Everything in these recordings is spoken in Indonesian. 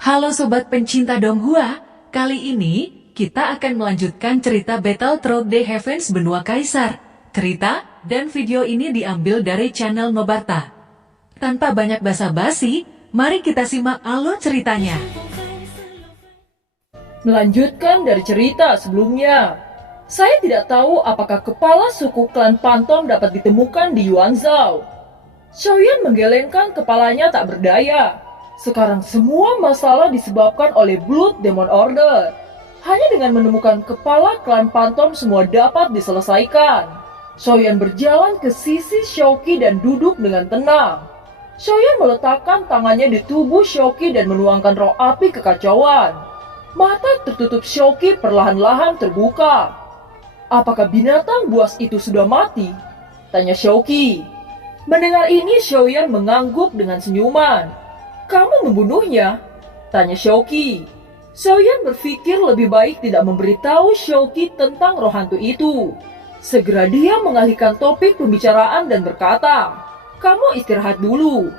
Halo Sobat pencinta Donghua, kali ini kita akan melanjutkan cerita Battle Through the Heavens Benua Kaisar. Cerita dan video ini diambil dari channel Nobarta. Tanpa banyak basa-basi, mari kita simak alur ceritanya. Melanjutkan dari cerita sebelumnya, saya tidak tahu apakah kepala suku klan Pantom dapat ditemukan di Yuanzhou. Xiaoyan menggelengkan kepalanya tak berdaya. Sekarang semua masalah disebabkan oleh Blood Demon Order. Hanya dengan menemukan kepala klan Pantom semua dapat diselesaikan. Xiaoyan berjalan ke sisi Xiaoqi dan duduk dengan tenang. Xiaoyan meletakkan tangannya di tubuh Xiaoqi dan menuangkan roh api kekacauan. Mata tertutup Xiaoqi perlahan-lahan terbuka. Apakah binatang buas itu sudah mati? Tanya Xiaoqi. Mendengar ini Xiaoyan mengangguk dengan senyuman. Kamu membunuhnya? Tanya Xiaoqi. Xiaoyan berpikir lebih baik tidak memberitahu Xiaoqi tentang roh hantu itu. Segera dia mengalihkan topik pembicaraan dan berkata, kamu istirahat dulu.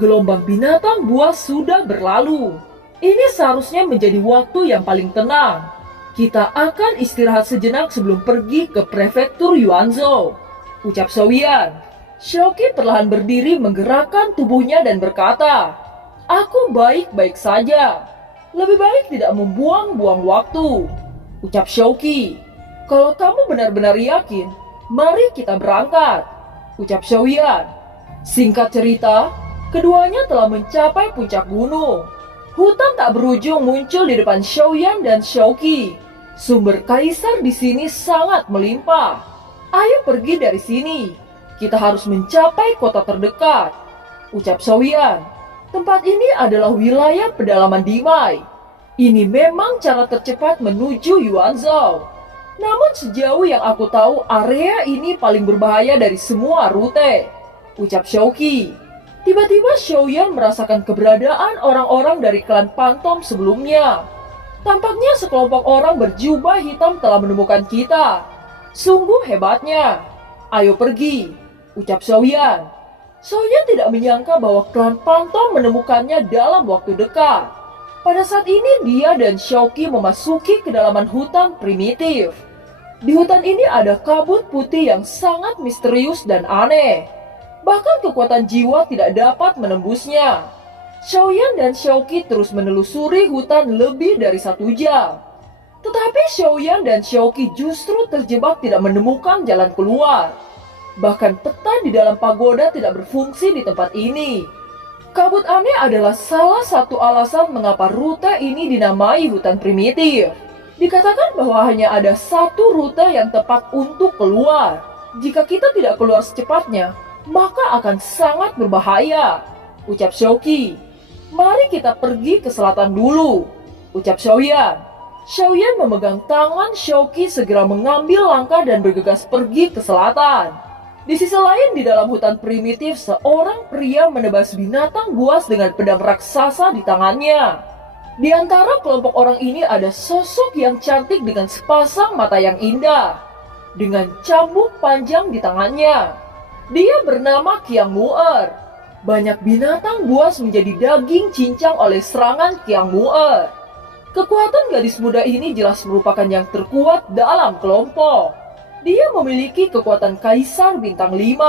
Gelombang binatang buas sudah berlalu. Ini seharusnya menjadi waktu yang paling tenang. Kita akan istirahat sejenak sebelum pergi ke prefektur Yuanzhou, ucap Xiaoyan. Xiaoqi perlahan berdiri menggerakkan tubuhnya dan berkata, aku baik-baik saja. Lebih baik tidak membuang-buang waktu, ucap Xiaoqi. Kalau kamu benar-benar yakin, mari kita berangkat, ucap Xiaoyan. Singkat cerita, keduanya telah mencapai puncak gunung. Hutan tak berujung muncul di depan Xiaoyan dan Xiaoqi. Sumber kaisar di sini sangat melimpah. Ayo pergi dari sini. Kita harus mencapai kota terdekat, ucap Xiaoyan. Tempat ini adalah wilayah pedalaman Dimai. Ini memang cara tercepat menuju Yuanzhou. Namun sejauh yang aku tahu area ini paling berbahaya dari semua rute, ucap Xiaoqi. Tiba-tiba Xiaoyan merasakan keberadaan orang-orang dari klan Pantom sebelumnya. Tampaknya sekelompok orang berjubah hitam telah menemukan kita. Sungguh hebatnya. Ayo pergi, ucap Xiaoyan. Xiaoyan tidak menyangka bahwa klan Pantom menemukannya dalam waktu dekat. Pada saat ini dia dan Xiaoqi memasuki kedalaman hutan primitif. Di hutan ini ada kabut putih yang sangat misterius dan aneh. Bahkan kekuatan jiwa tidak dapat menembusnya. Xiaoyan dan Xiaoqi terus menelusuri hutan lebih dari 1 jam. Tetapi Xiaoyan dan Xiaoqi justru terjebak tidak menemukan jalan keluar. Bahkan peta di dalam pagoda tidak berfungsi di tempat ini. Kabut aneh adalah salah satu alasan mengapa rute ini dinamai hutan primitif. Dikatakan bahwa hanya ada satu rute yang tepat untuk keluar. Jika kita tidak keluar secepatnya, maka akan sangat berbahaya, ucap Xiaoqi. Mari kita pergi ke selatan dulu, ucap Xiaoyan. Xiaoyan memegang tangan Xiaoqi segera mengambil langkah dan bergegas pergi ke selatan. Di sisi lain di dalam hutan primitif seorang pria menebas binatang buas dengan pedang raksasa di tangannya. Di antara kelompok orang ini ada sosok yang cantik dengan sepasang mata yang indah, dengan cambuk panjang di tangannya. Dia bernama Qiang Mu'er. Banyak binatang buas menjadi daging cincang oleh serangan Qiang Mu'er. Kekuatan gadis muda ini jelas merupakan yang terkuat dalam kelompok. Dia memiliki kekuatan kaisar bintang 5.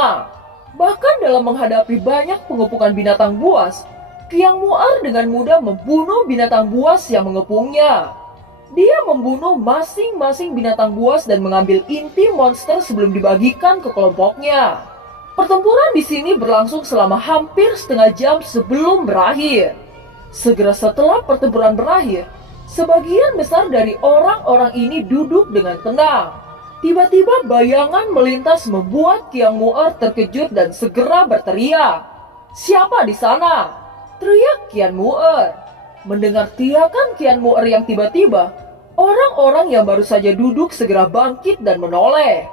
Bahkan dalam menghadapi banyak pengepungan binatang buas, Qiang Mu'er dengan mudah membunuh binatang buas yang mengepungnya. Dia membunuh masing-masing binatang buas dan mengambil inti monster sebelum dibagikan ke kelompoknya. Pertempuran di sini berlangsung selama hampir setengah jam sebelum berakhir. Segera setelah pertempuran berakhir, sebagian besar dari orang-orang ini duduk dengan tenang. Tiba-tiba bayangan melintas membuat Qiang Mu'er terkejut dan segera berteriak. Siapa di sana? Teriak Qiang Mu'er. Mendengar teriakan Qiang Mu'er yang tiba-tiba, orang-orang yang baru saja duduk segera bangkit dan menoleh.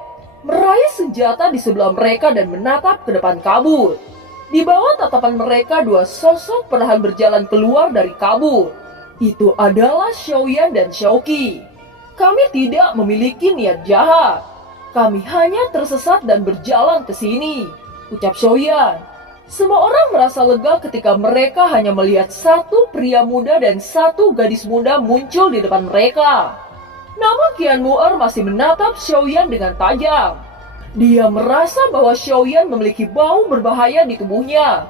Meraih senjata di sebelah mereka dan menatap ke depan kabut. Di bawah tatapan mereka dua sosok perlahan berjalan keluar dari kabut. Itu adalah Xiaoyan dan Xiaoqi. Kami tidak memiliki niat jahat. Kami hanya tersesat dan berjalan ke sini, ucap Xiaoyan. Semua orang merasa lega ketika mereka hanya melihat satu pria muda dan satu gadis muda muncul di depan mereka. Namun Qian Mu'er masih menatap Xiaoyan dengan tajam. Dia merasa bahwa Xiaoyan memiliki bau berbahaya di tubuhnya.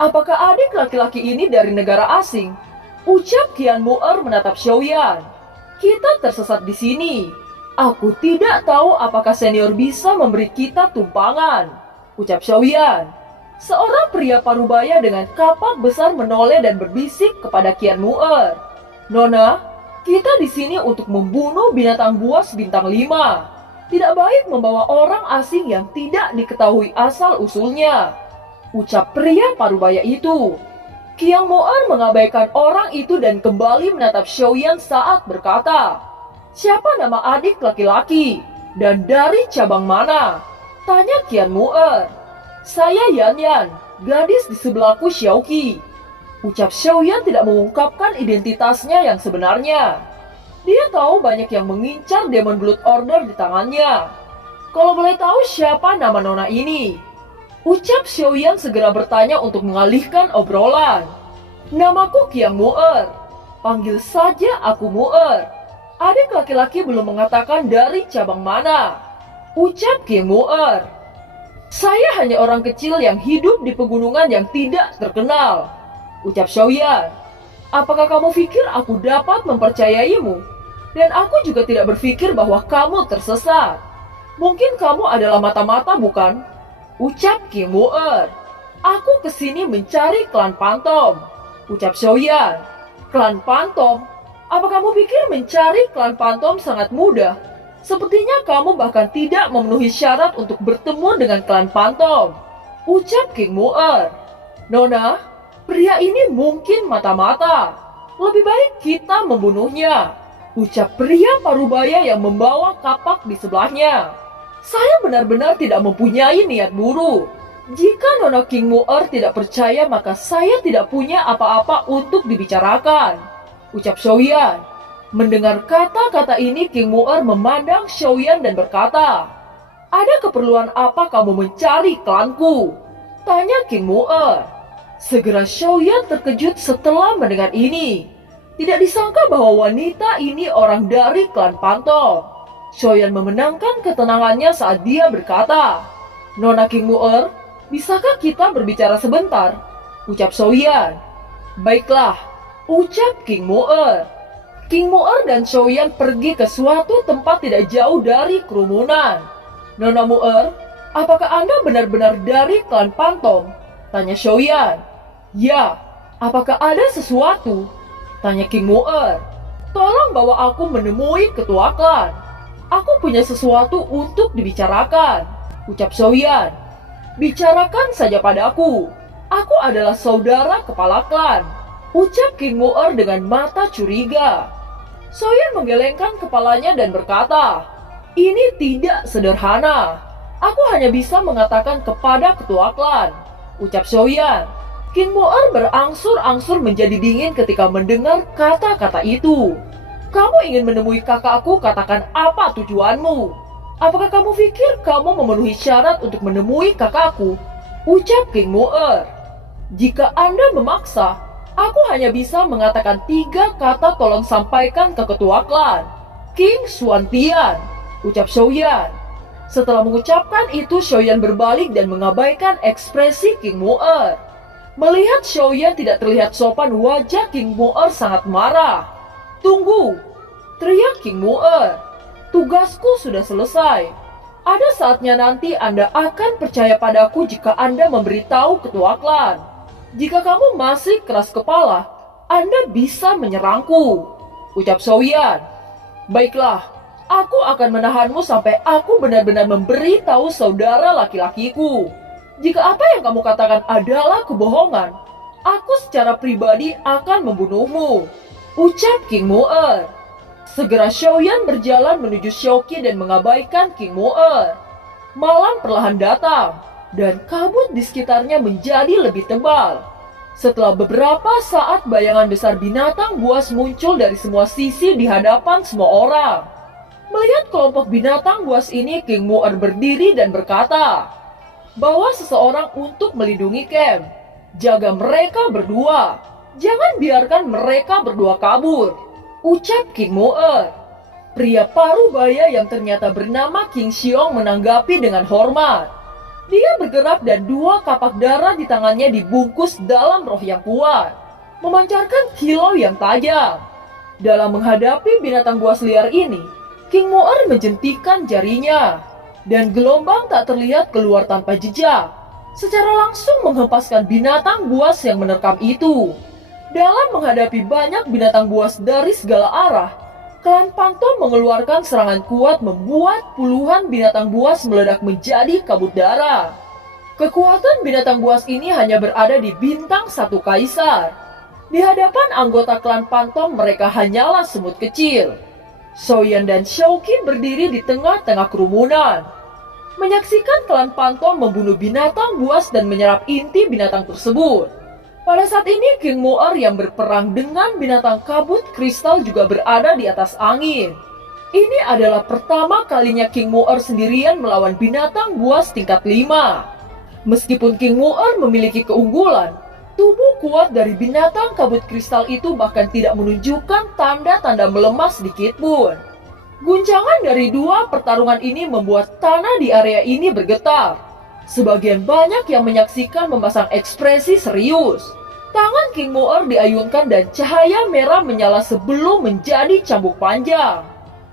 Apakah adik laki-laki ini dari negara asing? Ucap Qian Mu'er menatap Xiaoyan. Kita tersesat di sini. Aku tidak tahu apakah senior bisa memberi kita tumpangan. Ucap Xiaoyan. Seorang pria parubaya dengan kapak besar menoleh dan berbisik kepada Qian Mu'er. Nona, kita di sini untuk membunuh binatang buas bintang 5. Tidak baik membawa orang asing yang tidak diketahui asal-usulnya. Ucap pria parubaya itu. Qian Mu'er mengabaikan orang itu dan kembali menatap Xiaoyan saat berkata, "Siapa nama adik laki-laki? Dan dari cabang mana?" Tanya Qian Mu'er. "Saya Yan Yan, gadis di sebelahku Xiaoqi." Ucap Xiaoyan tidak mengungkapkan identitasnya yang sebenarnya. Dia tahu banyak yang mengincar Demon Blood Order di tangannya. Kalau boleh tahu siapa nama nona ini? Ucap Xiaoyan segera bertanya untuk mengalihkan obrolan. "Namaku Qian Mu'er. Panggil saja aku Mu'er." Adik laki-laki belum mengatakan dari cabang mana. Ucap Qian Mu'er. "Saya hanya orang kecil yang hidup di pegunungan yang tidak terkenal." Ucap Xiaoyan. "Apakah kamu pikir aku dapat mempercayaimu? Dan aku juga tidak berpikir bahwa kamu tersesat. Mungkin kamu adalah mata-mata, bukan?" Ucap Qian Mu'er. "Aku kesini mencari klan Pantom." Ucap Xiaoyan. "Klan Pantom? Apa kamu pikir mencari klan Pantom sangat mudah? Sepertinya kamu bahkan tidak memenuhi syarat untuk bertemu dengan klan Pantom." Ucap Qian Mu'er. "Nona, pria ini mungkin mata-mata. Lebih baik kita membunuhnya." Ucap pria parubaya yang membawa kapak di sebelahnya. "Saya benar-benar tidak mempunyai niat buruk. Jika Nona Qian Mu'er tidak percaya, maka saya tidak punya apa-apa untuk dibicarakan." Ucap Xiaoyan. Mendengar kata-kata ini, Qian Mu'er memandang Xiaoyan dan berkata, "Ada keperluan apa kamu mencari klanku?" Tanya Qian Mu'er. Segera Xiaoyan terkejut setelah mendengar ini. Tidak disangka bahwa wanita ini orang dari klan Pantom. Xiaoyan memenangkan ketenangannya saat dia berkata, "Nona Qian Mu'er, bisakah kita berbicara sebentar?" Ucap Xiaoyan. "Baiklah," ucap Qian Mu'er. Qian Mu'er dan Xiaoyan pergi ke suatu tempat tidak jauh dari kerumunan. "Nona Mu'er, apakah Anda benar-benar dari klan Pantom?" Tanya Xiaoyan. "Ya, apakah ada sesuatu?" Tanya Qian Mu'er. "Tolong bawa aku menemui ketua klan. Aku punya sesuatu untuk dibicarakan." Ucap Xiaoyan. "Bicarakan saja padaku. Aku adalah saudara kepala klan." Ucap Qian Mu'er dengan mata curiga. Xiaoyan menggelengkan kepalanya dan berkata, "Ini tidak sederhana. Aku hanya bisa mengatakan kepada ketua klan." Ucap Xiaoyan. Qian Mu'er berangsur-angsur menjadi dingin ketika mendengar kata-kata itu. "Kamu ingin menemui kakakku, katakan apa tujuanmu? Apakah kamu pikir kamu memenuhi syarat untuk menemui kakakku?" Ucap Qian Mu'er. "Jika Anda memaksa, aku hanya bisa mengatakan 3 kata tolong sampaikan ke ketua klan, King Xuantian." Ucap Xiaoyan. Setelah mengucapkan itu, Xiaoyan berbalik dan mengabaikan ekspresi Qian Mu'er. Melihat Xiaoyan tidak terlihat sopan, wajah Qian Mu'er sangat marah. "Tunggu!" teriak Qian Mu'er. "Tugasku sudah selesai. Ada saatnya nanti Anda akan percaya padaku jika Anda memberitahu ketua klan. Jika kamu masih keras kepala, Anda bisa menyerangku." Ucap Xiaoyan. "Baiklah, aku akan menahanmu sampai aku benar-benar memberitahu saudara laki-lakiku. Jika apa yang kamu katakan adalah kebohongan, aku secara pribadi akan membunuhmu." Ucap Qian Mu'er. Segera Xiaoyan berjalan menuju Xiaoqi dan mengabaikan Qian Mu'er. Malam perlahan datang, dan kabut di sekitarnya menjadi lebih tebal. Setelah beberapa saat, bayangan besar binatang buas muncul dari semua sisi di hadapan semua orang. Melihat kelompok binatang buas ini, Qian Mu'er berdiri dan berkata, Bawa seseorang untuk melindungi camp. Jaga mereka berdua. Jangan biarkan mereka berdua kabur, ucap King Moer. Pria parubaya yang ternyata bernama King Xiong menanggapi dengan hormat. Dia bergerak dan dua kapak darah di tangannya dibungkus dalam roh yang kuat, memancarkan kilau yang tajam. Dalam menghadapi binatang buas liar ini, King Moer menjentikan jarinya, dan gelombang tak terlihat keluar tanpa jejak, secara langsung menghempaskan binatang buas yang menerkam itu. Dalam menghadapi banyak binatang buas dari segala arah, klan Pantom mengeluarkan serangan kuat membuat puluhan binatang buas meledak menjadi kabut darah. Kekuatan binatang buas ini hanya berada di bintang satu kaisar. Di hadapan anggota klan Pantom mereka hanyalah semut kecil. Xiaoyan dan Xiaoqi berdiri di tengah-tengah kerumunan, menyaksikan klan Pantom membunuh binatang buas dan menyerap inti binatang tersebut. Pada saat ini King Moer yang berperang dengan binatang kabut kristal juga berada di atas angin. Ini adalah pertama kalinya King Moer sendirian melawan binatang buas tingkat 5. Meskipun King Moer memiliki keunggulan, tubuh kuat dari binatang kabut kristal itu bahkan tidak menunjukkan tanda-tanda melemah sedikit pun. Guncangan dari dua pertarungan ini membuat tanah di area ini bergetar. Sebagian banyak yang menyaksikan memasang ekspresi serius. Tangan King Moer diayunkan dan cahaya merah menyala sebelum menjadi cambuk panjang.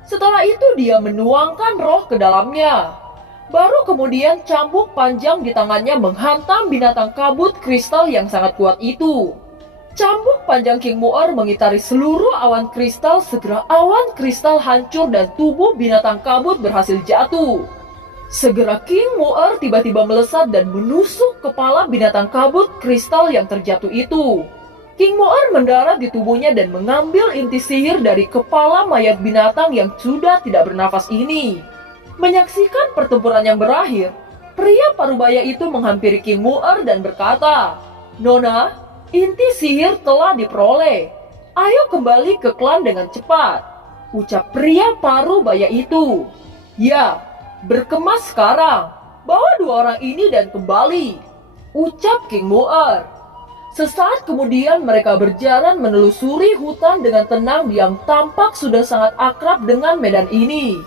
Setelah itu dia menuangkan roh ke dalamnya. Baru kemudian cambuk panjang di tangannya menghantam binatang kabut kristal yang sangat kuat itu. Cambuk panjang King Moer mengitari seluruh awan kristal. Segera awan kristal hancur dan tubuh binatang kabut berhasil jatuh. Segera King Moer tiba-tiba melesat dan menusuk kepala binatang kabut kristal yang terjatuh itu. King Moer mendarat di tubuhnya dan mengambil inti sihir dari kepala mayat binatang yang sudah tidak bernafas ini. Menyaksikan pertempuran yang berakhir, pria parubaya itu menghampiri King Moer dan berkata, "Nona, inti sihir telah diperoleh. Ayo kembali ke klan dengan cepat," ucap pria parubaya itu. "Ya, berkemas sekarang. Bawa dua orang ini dan kembali," ucap King Moer. Sesaat kemudian mereka berjalan menelusuri hutan dengan tenang yang tampak sudah sangat akrab dengan medan ini.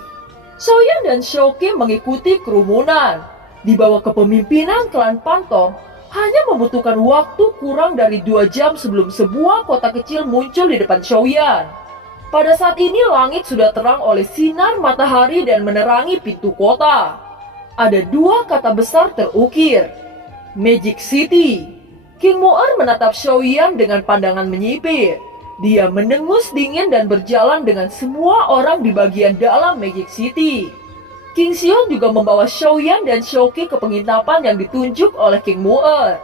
Xiaoyan dan Xiaoqi mengikuti kerumunan. Di bawah kepemimpinan klan Pantom, hanya membutuhkan waktu kurang dari 2 jam sebelum sebuah kota kecil muncul di depan Xiaoyan. Pada saat ini langit sudah terang oleh sinar matahari dan menerangi pintu kota. Ada 2 kata besar terukir, Magic City. King Moer menatap Xiaoyan dengan pandangan menyipir. Dia mendengus dingin dan berjalan dengan semua orang di bagian dalam Magic City. King Xiong juga membawa Xiaoyan dan Xiaoqi ke penginapan yang ditunjuk oleh King Moer.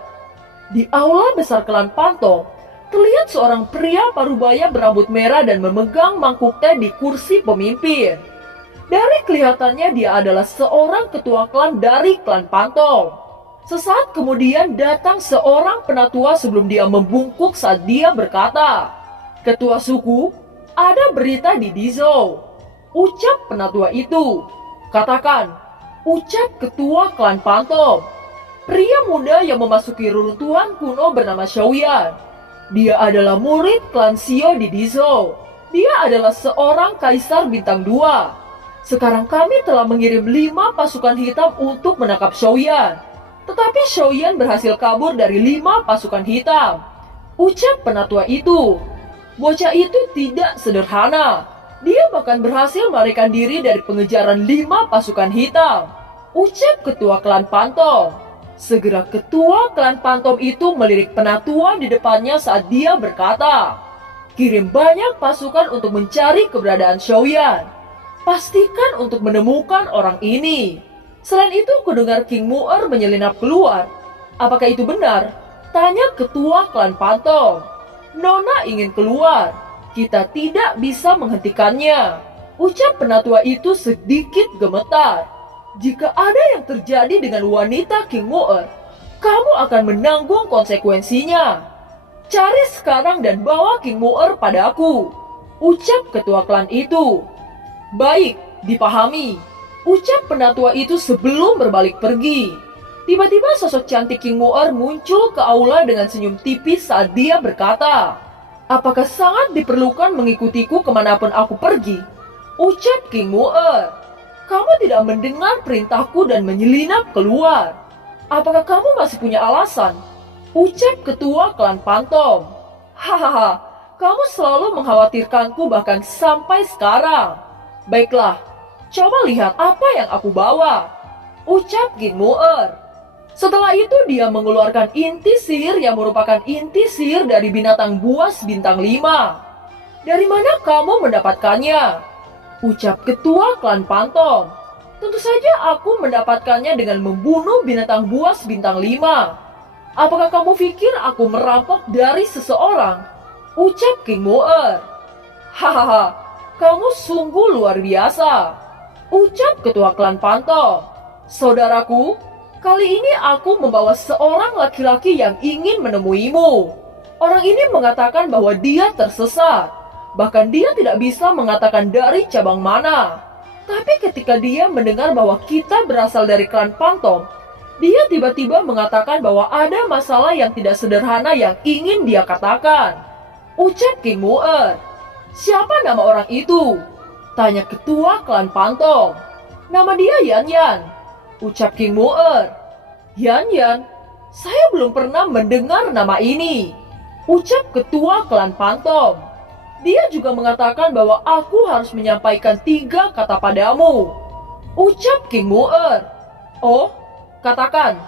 Di aula besar klan Pantom, terlihat seorang pria parubaya berambut merah dan memegang mangkuk teh di kursi pemimpin. Dari kelihatannya dia adalah seorang ketua klan dari klan Pantom. Sesaat kemudian datang seorang penatua sebelum dia membungkuk saat dia berkata, "Ketua suku, ada berita di Dizhou," ucap penatua itu. "Katakan," ucap ketua klan Pantom. Pria muda yang memasuki reruntuhan kuno bernama Xiaoyan. Dia adalah murid klan Xiao di Dizhou. Dia adalah seorang kaisar bintang 2. Sekarang kami telah mengirim 5 pasukan hitam untuk menangkap Xiaoyan. Tetapi Xiaoyan berhasil kabur dari 5 pasukan hitam, ucap penatua itu. Bocah itu tidak sederhana. Dia bahkan berhasil melarikan diri dari pengejaran 5 pasukan hitam, ucap ketua klan Pantom. Segera ketua klan Pantom itu melirik penatua di depannya saat dia berkata, "Kirim banyak pasukan untuk mencari keberadaan Xiaoyan. Pastikan untuk menemukan orang ini." Selain itu, kudengar King Moer menyelinap keluar. "Apakah itu benar?" tanya ketua klan Pantom. "Nona ingin keluar. Kita tidak bisa menghentikannya," ucap penatua itu sedikit gemetar. "Jika ada yang terjadi dengan wanita King Moer, kamu akan menanggung konsekuensinya. Cari sekarang dan bawa King Moer padaku," ucap ketua klan itu. "Baik, dipahami," ucap penatua itu sebelum berbalik pergi. Tiba-tiba sosok cantik King Mu'er muncul ke aula dengan senyum tipis saat dia berkata, "Apakah sangat diperlukan mengikutiku kemanapun aku pergi?" Ucap King Mu'er, "Kamu tidak mendengar perintahku dan menyelinap keluar. Apakah kamu masih punya alasan?" Ucap ketua klan Pantom. "Hahaha, kamu selalu mengkhawatirkanku bahkan sampai sekarang. Baiklah, coba lihat apa yang aku bawa." Ucap King Mu'er. Setelah itu dia mengeluarkan inti sihir yang merupakan inti sihir dari binatang buas bintang 5. "Dari mana kamu mendapatkannya?" Ucap ketua klan Pantom. "Tentu saja aku mendapatkannya dengan membunuh binatang buas bintang 5. Apakah kamu pikir aku merampok dari seseorang?" Ucap King Mu'er. "Hahaha, kamu sungguh luar biasa." Ucap ketua klan Pantom. "Saudaraku, kali ini aku membawa seorang laki-laki yang ingin menemuimu. Orang ini mengatakan bahwa dia tersesat. Bahkan dia tidak bisa mengatakan dari cabang mana. Tapi ketika dia mendengar bahwa kita berasal dari klan Pantom, dia tiba-tiba mengatakan bahwa ada masalah yang tidak sederhana yang ingin dia katakan." Ucap King Mu'er. "Siapa nama orang itu?" Tanya ketua klan Pantom. "Nama dia Yan Yan." Ucap King Mu'er. "Yan Yan? Saya belum pernah mendengar nama ini." Ucap ketua klan Pantom. "Dia juga mengatakan bahwa aku harus menyampaikan 3 kata padamu." Ucap King Mu'er. "Oh, katakan."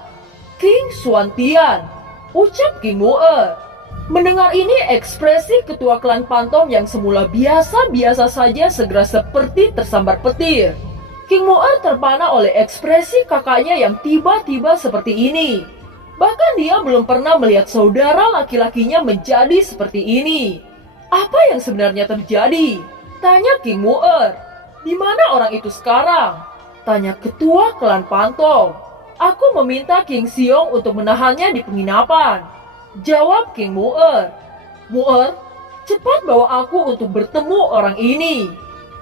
"King Xuantian." Ucap King Mu'er. Mendengar ini, ekspresi ketua klan Pantom yang semula biasa-biasa saja segera seperti tersambar petir. King Mu'er terpana oleh ekspresi kakaknya yang tiba-tiba seperti ini. Bahkan dia belum pernah melihat saudara laki-lakinya menjadi seperti ini. "Apa yang sebenarnya terjadi?" Tanya King Mu'er. "Di mana orang itu sekarang?" Tanya ketua klan Pantom. "Aku meminta King Xiong untuk menahannya di penginapan." Jawab King Mu'er. "Mu'er, cepat bawa aku untuk bertemu orang ini."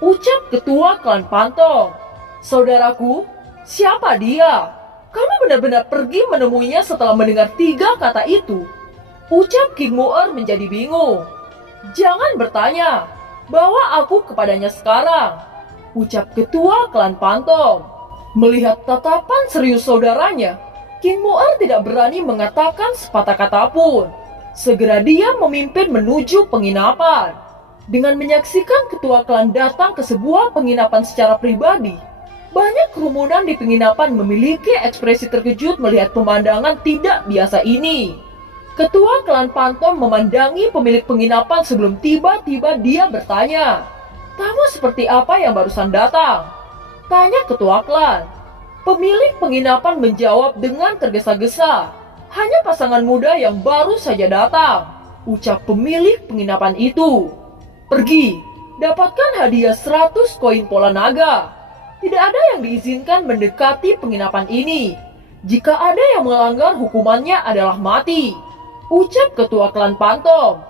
Ucap ketua klan Pantom. "Saudaraku, siapa dia? Kamu benar-benar pergi menemuinya setelah mendengar 3 kata itu?" Ucap King Mu'er menjadi bingung. "Jangan bertanya, bawa aku kepadanya sekarang." Ucap ketua klan Pantom. Melihat tatapan serius saudaranya, King Mu'er tidak berani mengatakan sepatah kata pun. Segera dia memimpin menuju penginapan. Dengan menyaksikan ketua klan datang ke sebuah penginapan secara pribadi, banyak kerumunan di penginapan memiliki ekspresi terkejut melihat pemandangan tidak biasa ini. Ketua klan Pantom memandangi pemilik penginapan sebelum tiba-tiba dia bertanya, "Tamu seperti apa yang barusan datang?" Tanya ketua klan. Pemilik penginapan menjawab dengan tergesa-gesa, "Hanya pasangan muda yang baru saja datang." Ucap pemilik penginapan itu. "Pergi, dapatkan hadiah 100 koin pola naga. Tidak ada yang diizinkan mendekati penginapan ini. Jika ada yang melanggar, hukumannya adalah mati." Ucap ketua klan Pantom.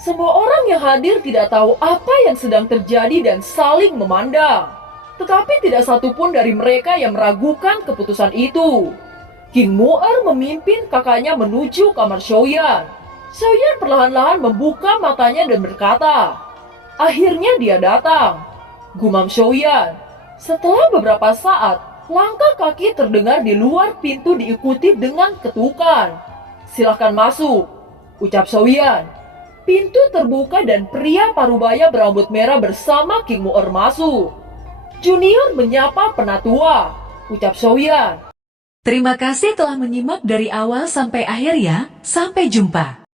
Semua orang yang hadir tidak tahu apa yang sedang terjadi dan saling memandang. Tetapi tidak satupun dari mereka yang meragukan keputusan itu. King Mu'er memimpin kakaknya menuju kamar Xiaoyan. Xiaoyan perlahan-lahan membuka matanya dan berkata, "Akhirnya dia datang." Gumam Xiaoyan. Setelah beberapa saat, langkah kaki terdengar di luar pintu diikuti dengan ketukan. "Silakan masuk," ucap Xiaoyan. Pintu terbuka dan pria parubaya berambut merah bersama King Mu'er masuk. "Junior menyapa penatua," ucap Xiaoyan. Terima kasih telah menyimak dari awal sampai akhir ya. Sampai jumpa.